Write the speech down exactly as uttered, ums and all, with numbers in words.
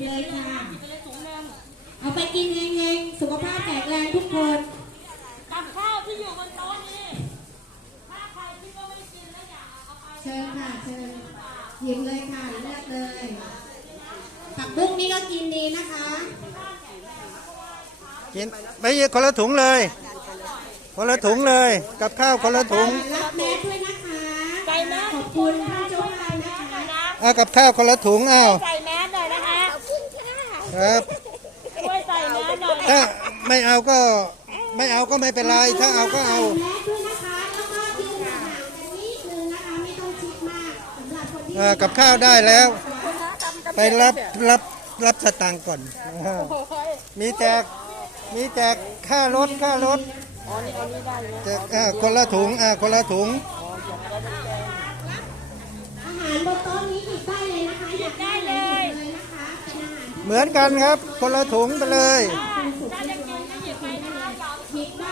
เลยค่ะเอาไปกินเองๆสุขภาพแข็งแรงทุกคนกับข้าวที่อยู่บนโต๊ะนี้ถ้าใครที่ก็ไม่กินแล้วอยากเอาไปเชิญค่ะเชิญหยิบเลยค่ะเลือกเลยผักบุ้งนี่ก็กินดีนะคะกินไปคนละถุงเลยคนละถุงเลยกับข้าวคนละถุงรับแมสด้วยนะคะขอบคุณท่านเจ้าภาพนะคะเอากับข้าวคนละถุงอ้าวใส่แมสหน่อยนะคะครับช่วยใส่แมสหน่อยถ้าไม่เอาก็ไม่เอาก็ไม่เป็นไรถ้าเอาก็เอาแมสด้วยนะคะแล้วก็ยืนห่างกันนิดนึงนะคะไม่ต้องชิดมากสำหรับคนที่กับข้าวได้แล้วไปรับรับรับสตางค์ก่อนมีแจกมีแจกค่ารถค่ารถแจกคนละถุงอ่าคนละถุงอาหารบนโต๊ะนี้หยิบได้เลยนะคะหยิบได้เลยนะคะเป็นอาหารเหมือนกันครับคนละถุงไปเลยหยิบได้